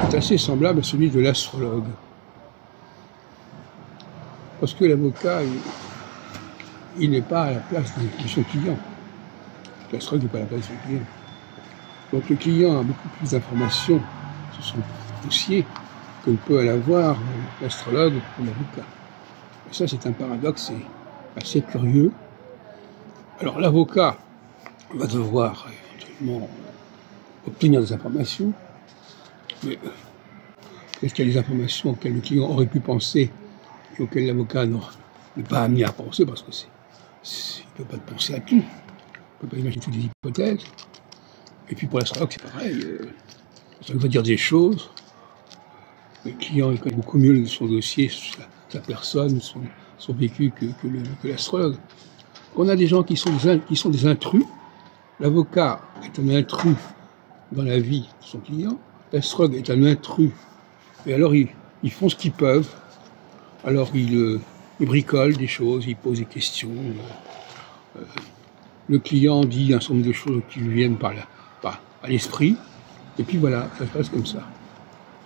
est assez semblable à celui de l'astrologue. Parce que l'avocat, il n'est pas à la place de son client. L'astrologue n'est pas à la place de son client. Donc le client a beaucoup plus d'informations sur son dossier que ne peut en avoir l'astrologue ou l'avocat. Et ça, c'est un paradoxe assez curieux. Alors l'avocat va devoir éventuellement obtenir des informations, mais est-ce qu'il y a des informations auxquelles le client aurait pu penser et auxquelles l'avocat n'est pas amené à penser, parce que il ne peut pas penser à tout, il ne peut pas imaginer toutes les hypothèses. Et puis pour l'astrologue, c'est pareil, l'astrologue va dire des choses, le client connaît beaucoup mieux son dossier, sa personne, son vécu que l'astrologue. On a des gens qui sont des intrus. L'avocat est un intrus dans la vie de son client, l'astrologue est un intrus, et alors ils font ce qu'ils peuvent, alors ils bricolent des choses, ils posent des questions, le client dit un certain nombre de choses qui lui viennent à l'esprit, et puis voilà, ça se passe comme ça.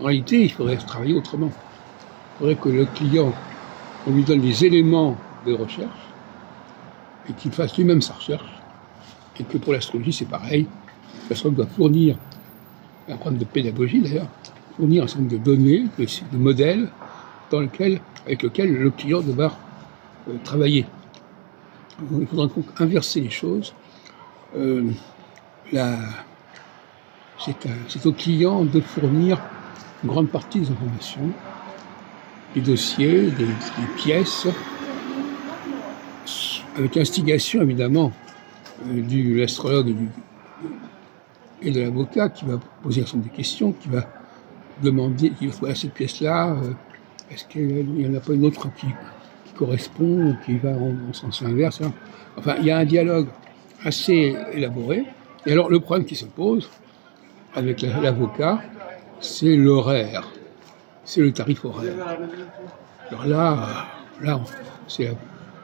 En réalité, il faudrait travailler autrement. Il faudrait que le client, on lui donne les éléments de recherche, et qu'il fasse lui-même sa recherche, et que pour l'astrologie, c'est pareil. L'astrologue doit fournir, un problème de pédagogie d'ailleurs, fournir un certain nombre de données, de modèles, avec lesquels le client doit travailler. Il faudra donc inverser les choses. C'est au client de fournir une grande partie des informations, des dossiers, des pièces, avec l'instigation évidemment de l'astrologue et de l'avocat qui va poser un certain nombre de questions, qui va demander, voilà cette pièce-là, est-ce qu'il n'y en a pas une autre qui correspond ou qui va en sens inverse, hein. Enfin, il y a un dialogue assez élaboré. Et alors, le problème qui se pose avec l'avocat, c'est l'horaire, c'est le tarif horaire. Alors là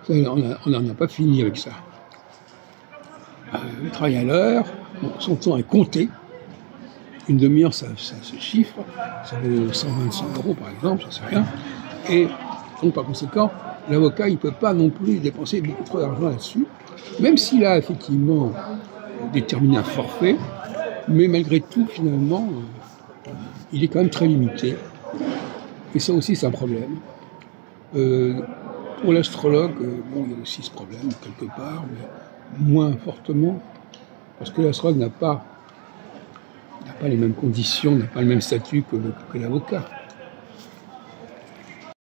on n'en a pas fini avec ça. Il travaille à l'heure, son temps est compté. Une demi-heure, ça se chiffre, ça vaut 125 € par exemple, ça c'est rien. Et donc par conséquent, l'avocat, il ne peut pas non plus dépenser beaucoup trop d'argent là-dessus, même s'il a effectivement déterminé un forfait, mais malgré tout, finalement, il est quand même très limité. Et ça aussi, c'est un problème. Pour l'astrologue, il y a aussi ce problème, quelque part, mais moins fortement, parce que l'astrologue n'a pas les mêmes conditions, n'a pas le même statut que l'avocat.